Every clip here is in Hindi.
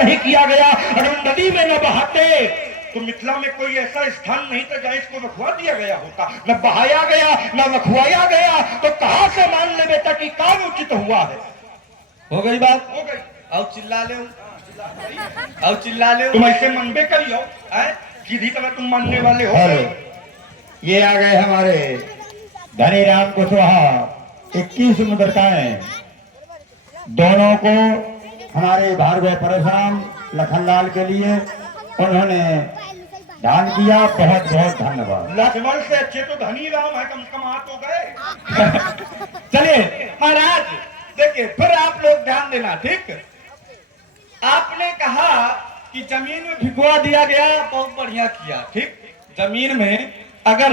नहीं किया गया। अगर नदी में न बहाते तो मिथिला में कोई ऐसा स्थान नहीं था जहां इसको रखवा दिया गया होता। न बहाया गया न रखवाया गया, तो कहां से मान ले बेटा कि काम उचित हुआ है। हो गई बात, हो गई। अब चिल्ला ले, अब चिल्ला ले। तुम ऐसे मनबे करियो, सीधी तरह तुम मानने वाले हो। हेलो, ये आ गए हमारे धनी राम कुशवाहा। 21 मुद्रिकाएं दोनों को हमारे भार्गव परशुराम लखनलाल के लिए उन्होंने दान किया। बहुत बहुत धन्यवाद। लक्ष्मण से अच्छे तो धनी राम है, कम से कम हाथ हो गए। चलिए महाराज, देखिए फिर आप लोग ध्यान देना, ठीक। आपने कहा कि जमीन में भिगवा दिया गया, बहुत बढ़िया किया, ठीक। जमीन में अगर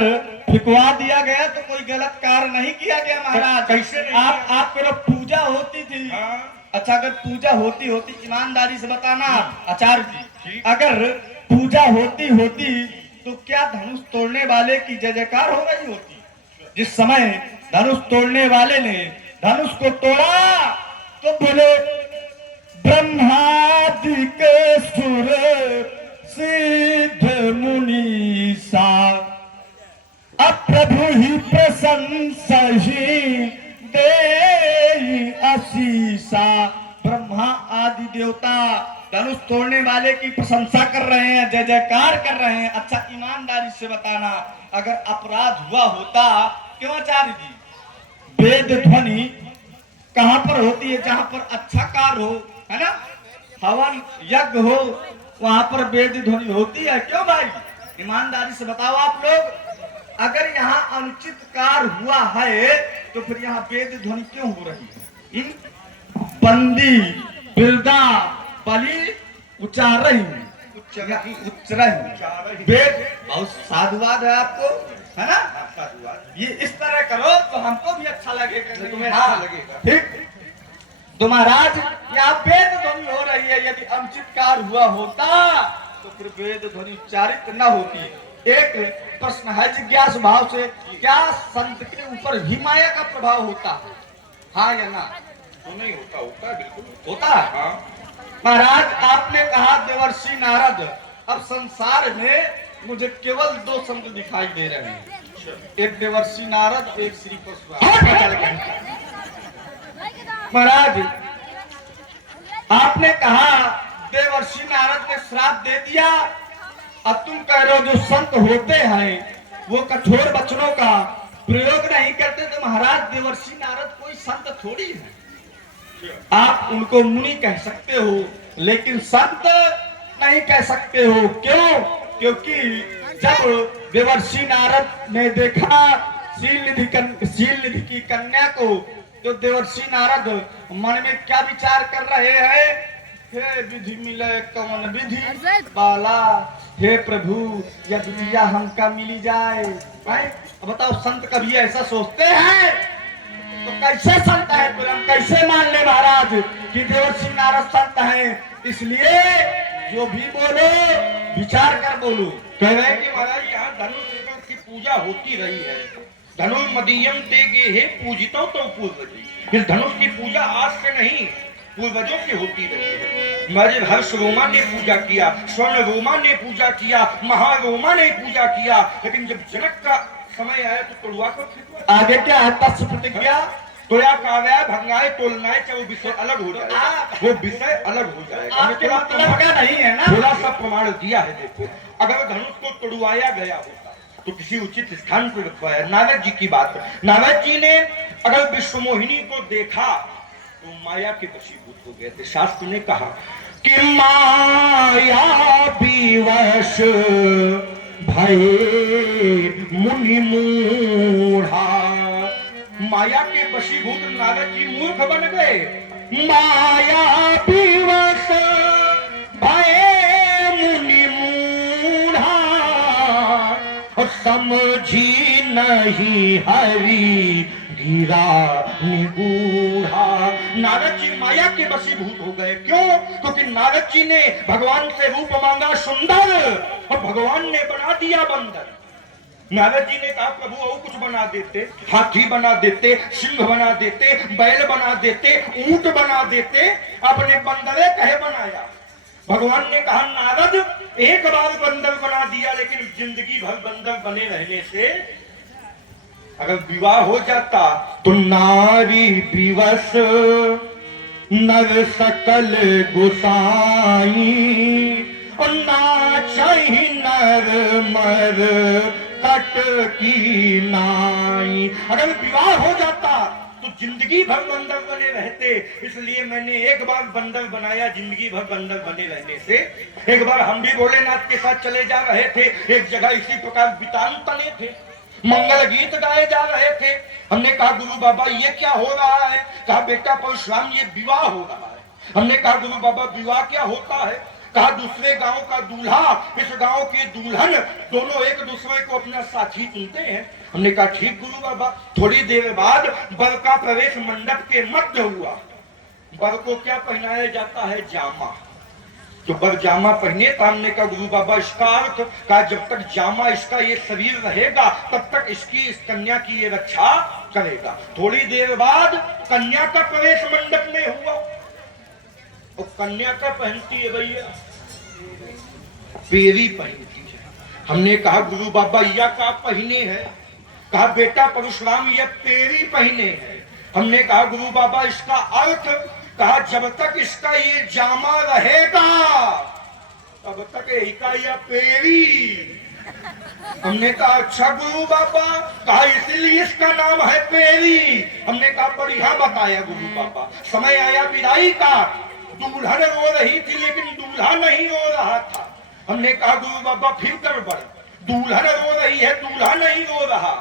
भिगवा दिया गया तो कोई गलत कार्य नहीं किया गया महाराज। कैसे नहीं? आप लोग पूजा होती थी। अच्छा, अगर पूजा होती ईमानदारी से बताना आचार्य जी, अगर पूजा होती तो क्या धनुष तोड़ने वाले की जय जयकार हो रही होती? जिस समय धनुष तोड़ने वाले ने धनुष को तोड़ा तो बोले ब्रह्मादिक सुर सिद्ध मुनीसा, अब प्रभु ही प्रशंसा ही दे आशीषा। ब्रह्मा आदि देवता धनुष तोड़ने वाले की प्रशंसा कर रहे हैं, जय जयकार कर रहे हैं। अच्छा, ईमानदारी से बताना, अगर अपराध हुआ होता, क्यों आचार्य जी, वेद ध्वनि कहां पर होती है? जहां पर अच्छा कार्य हो, है ना, हवन यज्ञ हो, वहां पर वेद ध्वनि होती है। क्यों भाई, ईमानदारी से बताओ आप लोग। अगर यहाँ अनुचित कार्य हुआ है तो फिर यहाँ वेद ध्वनि क्यों हो रही है? बंदी बिरदा बलि उच्चारही, वेद बहुत साधुवाद है आपको, है ना। ये इस तरह करो तो हमको भी अच्छा लगेगा, तुम्हें अच्छा लगेगा, ठीक। तो महाराज, यहाँ वेद ध्वनि हो रही है। यदि अनुचित कार्य हुआ होता तो फिर वेद ध्वनि उच्चारित न होती। एक प्रश्न है जिज्ञास भाव से, क्या संत के ऊपर भी माया का प्रभाव होता है? हाँ या ना? तो नहीं होता, होता है, बिल्कुल होता है। हाँ। महाराज, आपने कहा देवर्षि नारद। अब संसार में मुझे केवल 2 संत दिखाई दे रहे हैं, एक देवर्षि नारद, एक श्री परशुराम। महाराज, आपने कहा देवर्षि नारद ने श्राप दे दिया। अब तुम कह रहे हो जो संत होते हैं वो कठोर वचनों का प्रयोग नहीं करते, तो महाराज देवर्षि नारद कोई संत थोड़ी है। आप उनको मुनि कह सकते हो, लेकिन संत नहीं कह सकते हो। क्यों? क्योंकि जब देवर्षि नारद ने देखा शीलनिधि की कन्या को, तो देवर्षि नारद मन में क्या विचार कर रहे हैं? हे विधि मिले कौन विधि बाला, हे प्रभु यह विधिया हमका मिली जाए। अब बताओ, संत कभी ऐसा सोचते हैं? तो कैसे संत है? तो हम कैसे मान ले महाराज कि देवर्षि नारद संत हैं? इसलिए जो भी बोलो विचार कर बोलो। कह रहे हैं कि महाराज यहाँ धनुष की पूजा होती रही है। धनुष मदीयम ते गे हे पूजितो तो पूर्वज। इस धनुष की पूजा आज से नहीं, पूर्वजों की होती रही है। महाराज हर्ष रोमा ने पूजा किया, स्वर्ण रोमा ने पूजा किया, महारोमा ने पूजा किया, लेकिन जब जनक का समय आया तो तोड़वा को फेंकवा। आगे क्या है? तस्य प्रतिज्ञा तोया काव्या भंगाए तोलनाए, चाहे वो विषय अलग हो जाए, वो विषय अलग हो जाएगा। आपके मतलब का नहीं है ना? थोड़ा सा प्रमाण दिया है। देखो, अगर धनुष को तोड़वाया गया होता तो किसी उचित स्थान पर रखवाया। नारद जी की बात है, नारद जी ने अगर विश्वमोहिनी को देखा तो माया के वशीभूत हो गए थे। शास्त्र ने कहा कि माया विवश भये मुनि मूढ़ा। माया के वशीभूत नारद जी मूर्ख बन गए। माया विवश भये मुनि मूढ़ा, और समझी नहीं हरि गिरा निगूढ़ा। नारद जी माया के वशीभूत हो गए। क्यों? क्योंकि नारद जी ने भगवान से रूप मांगा सुंदर और भगवान ने बना दिया बंदर। नारद जी ने कहा प्रभु और कुछ बना देते, हाथी बना देते, सिंह बना देते, बैल बना देते, ऊंट बना देते, अपने बंदरे कहे बनाया। भगवान ने कहा नारद एक बार बंदर बना दिया, लेकिन जिंदगी भर बंदर बने रहने से अगर विवाह हो जाता तो नारी विवश नर सकल गुसाई और नाचहि नर मर कट की नाई। अगर विवाह हो जाता तो जिंदगी भर बंदर बने रहते, इसलिए मैंने एक बार बंदर बनाया जिंदगी भर बंदर बने रहने से। एक बार हम भी भोलेनाथ के साथ चले जा रहे थे, एक जगह इसी प्रकार बितान तले थे, मंगल गीत गाए जा रहे थे। हमने कहा गुरु बाबा ये क्या हो रहा है? कहा बेटा परशुराम ये विवाह हो रहा है। हमने कहा गुरु बाबा विवाह क्या होता है? कहा दूसरे गांव का दूल्हा इस गांव की दुल्हन दोनों एक दूसरे को अपना साथी चुनते हैं। हमने कहा ठीक गुरु बाबा। थोड़ी देर बाद वर का प्रवेश मंडप के मध्य हुआ। वर को क्या पहनाया जाता है? जामा। तो वर जामा पहने तो हमने कहा गुरु बाबा इसका अर्थ? कहा जब तक जामा इसका ये शरीर रहेगा तब तक इसकी इस कन्या की ये रक्षा करेगा। थोड़ी देर बाद कन्या का प्रवेश मंडप में हुआ और कन्या का पहनती है भैया पेरी पहनती है। हमने कहा गुरु बाबा यह का पहने है? कहा बेटा परशुराम यह पेरी पहने है। हमने कहा गुरु बाबा इसका अर्थ? कहा जब तक इसका ये जामा रहेगा तब तक इसका यह पेरी। हमने कहा अच्छा गुरु बाबा। कहा इसलिए इसका नाम है पेरी। हमने कहा बढ़िया बताया गुरु बाबा। समय आया विदाई का, दुल्हन रो रही थी लेकिन दूल्हा नहीं रो रहा था। हमने कहा गुरु बाबा फिर गड़बड़, दुल्हन रो रही है दूल्हा नहीं रो रहा।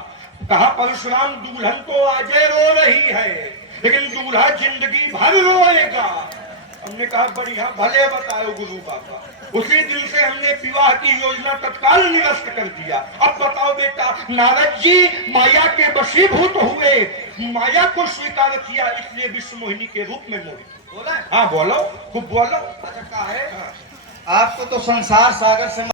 कहा परशुराम दुल्हन तो आजे रो रही है लेकिन दूल्हा जिंदगी भर रोएगा। हमने कहा बढ़िया भले बताओ गुरु बाबा। उसी दिन से हमने विवाह की योजना तत्काल निरस्त कर दिया। अब बताओ बेटा, नारद जी माया के वशीभूत हुए, माया को स्वीकार किया, इसलिए विश्व मोहिनी के रूप में मोहित। बोला? हाँ बोलो, खूब बोलो। अच्छा कहा है आपको तो संसार सागर से